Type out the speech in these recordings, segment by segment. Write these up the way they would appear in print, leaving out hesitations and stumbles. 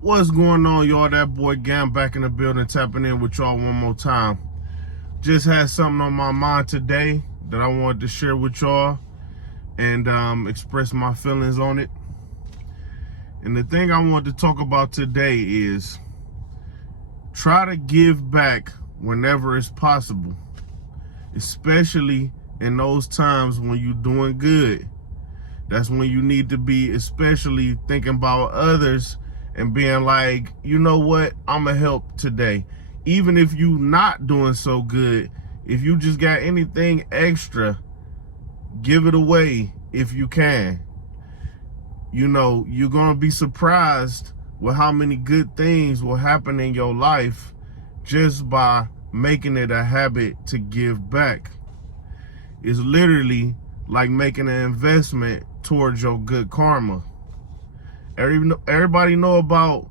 What's going on, y'all? That boy Gam back in the building, tapping in with y'all one more time. Just had something on my mind today that I wanted to share with y'all and express my feelings on it. And the thing I want to talk about today is try to give back whenever it's possible, especially in those times when you're doing good. That's when you need to be especially thinking about others and being like, you know what, I'ma help today. Even if you not doing so good, if you just got anything extra, give it away if you can. You know, you're gonna be surprised with how many good things will happen in your life just by making it a habit to give back. It's literally like making an investment towards your good karma. Everybody know about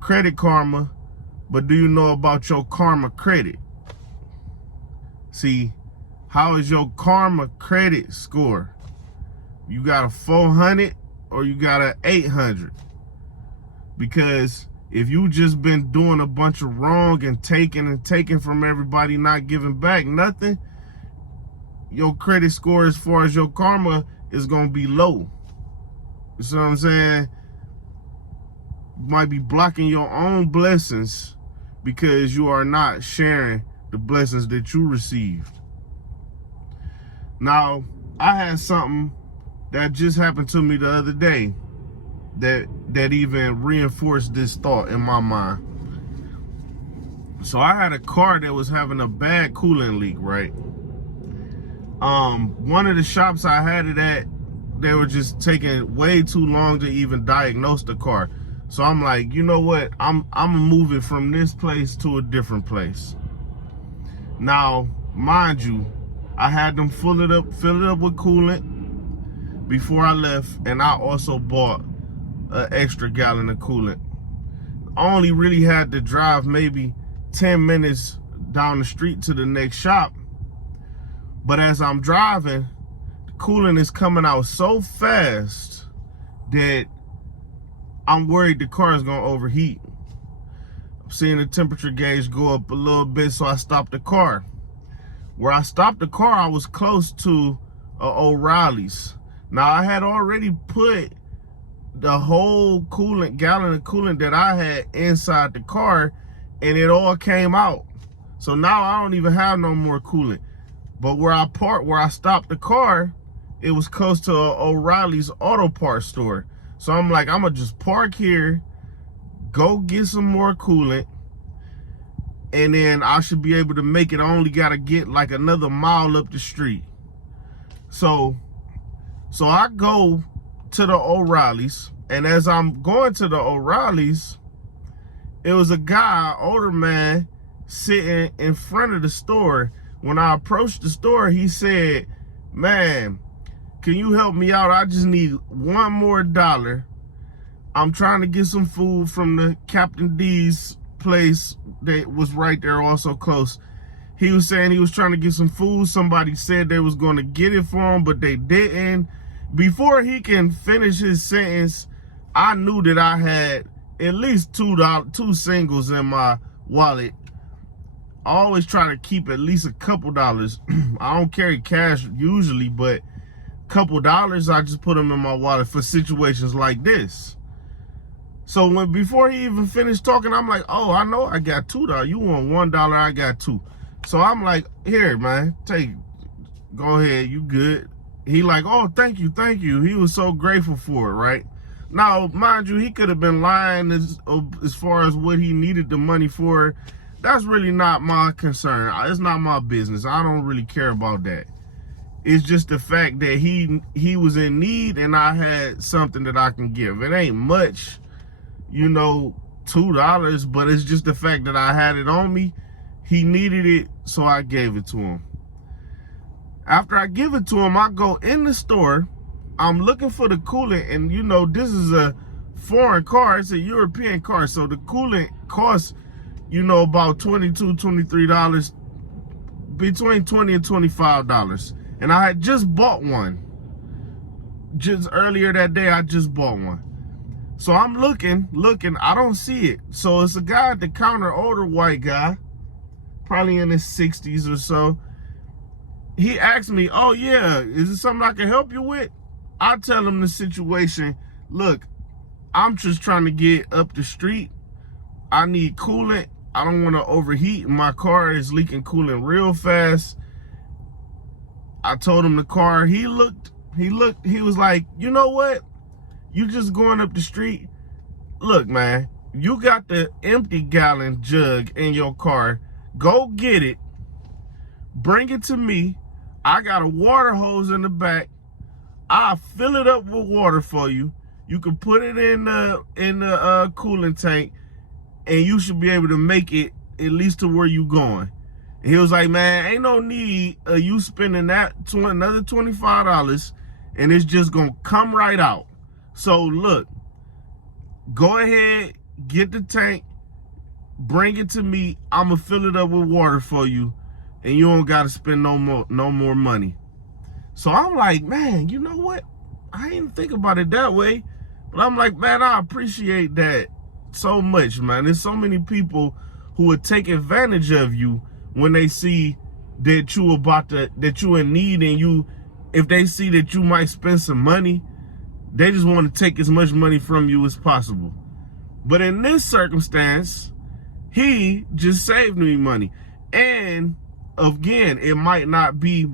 credit karma, but do you know about your karma credit? See, how is your karma credit score? You got a 400 or you got a 800? Because if you just been doing a bunch of wrong and taking from everybody, not giving back nothing, your credit score as far as your karma is gonna be low. You see what I'm saying? Might be blocking your own blessings because you are not sharing the blessings that you received. Now, I had something that just happened to me the other day that even reinforced this thought in my mind. So I had a car that was having a bad coolant leak, right? One of the shops I had it at, they were just taking way too long to even diagnose the car. So I'm like, you know what? I'm moving from this place to a different place. Now, mind you, I had them fill it up with coolant before I left, and I also bought an extra gallon of coolant. I only really had to drive maybe 10 minutes down the street to the next shop. But as I'm driving, the coolant is coming out so fast that I'm worried the car is gonna overheat. I'm seeing the temperature gauge go up a little bit, so I stopped the car. Where I stopped the car, I was close to O'Reilly's. Now, I had already put the whole gallon of coolant that I had inside the car, and it all came out. So now I don't even have no more coolant. But where I stopped the car, it was close to O'Reilly's auto parts store. So I'm like, I'm gonna just park here, go get some more coolant, and then I should be able to make it. I only gotta get like another mile up the street. So I go to the O'Reilly's, and as I'm going to the O'Reilly's, it was a guy, older man, sitting in front of the store. When I approached the store, he said, "Man, can you help me out? I just need $1 more. I'm trying to get some food from the Captain D's place that was right there also close." He was saying he was trying to get some food. Somebody said they was going to get it for him, but they didn't. Before he can finish his sentence, I knew that I had at least two singles in my wallet. I always try to keep at least a couple dollars. I don't carry cash usually, but couple dollars, I just put them in my wallet for situations like this. So before he even finished talking, I'm like, oh, I know I got $2. You want $1, I got $2. So I'm like, here, man, take it. Go ahead, you good. He like, oh, thank you. He was so grateful for it, right? Now, mind you, he could have been lying as far as what he needed the money for. That's really not my concern. It's not my business. I don't really care about that. It's just the fact that he was in need and I had something that I can give. It ain't much, you know, $2, but it's just the fact that I had it on me. He needed it, so I gave it to him. After I give it to him, I go in the store. I'm looking for the coolant, and you know, this is a foreign car. It's a European car, so the coolant costs, you know, about $22, $23, between $20 and $25. And I had just bought one. Just earlier that day, I just bought one. So I'm looking, I don't see it. So it's a guy at the counter, older white guy, probably in his 60s or so. He asked me, oh yeah, is it something I can help you with? I tell him the situation. Look, I'm just trying to get up the street. I need coolant. I don't want to overheat. My car is leaking coolant real fast. I told him the car, he was like, you know what? You just going up the street. Look, man, you got the empty gallon jug in your car. Go get it. Bring it to me. I got a water hose in the back. I'll fill it up with water for you. You can put it in the coolant tank, and you should be able to make it at least to where you going. And he was like, man, ain't no need of you spending that another $25, and it's just gonna come right out. So look, go ahead, get the tank, bring it to me. I'ma fill it up with water for you, and you don't gotta spend no more money. So I'm like, man, you know what? I didn't think about it that way. But I'm like, man, I appreciate that so much, man. There's so many people who would take advantage of you when they see that you in need, and if they see that you might spend some money, they just want to take as much money from you as possible. But in this circumstance, he just saved me money. And again, it might not be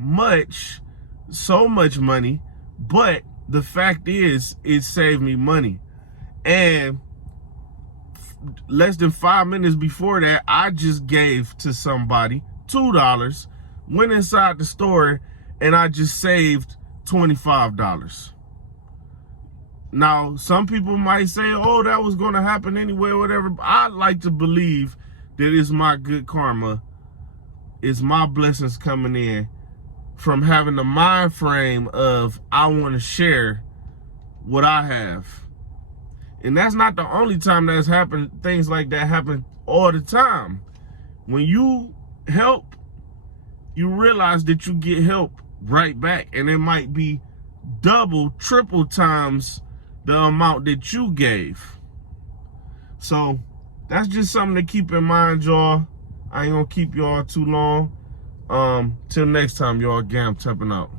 so much money, but the fact is, it saved me money. And less than 5 minutes before that, I just gave to somebody $2, went inside the store, and I just saved $25. Now, some people might say, oh, that was going to happen anyway, or whatever. But I like to believe that it's my good karma. It's my blessings coming in from having the mind frame of I want to share what I have. And that's not the only time that's happened. Things like that happen all the time. When you help, you realize that you get help right back. And it might be double, triple times the amount that you gave. So that's just something to keep in mind, y'all. I ain't gonna keep y'all too long. Till next time, y'all. Gam tapping out.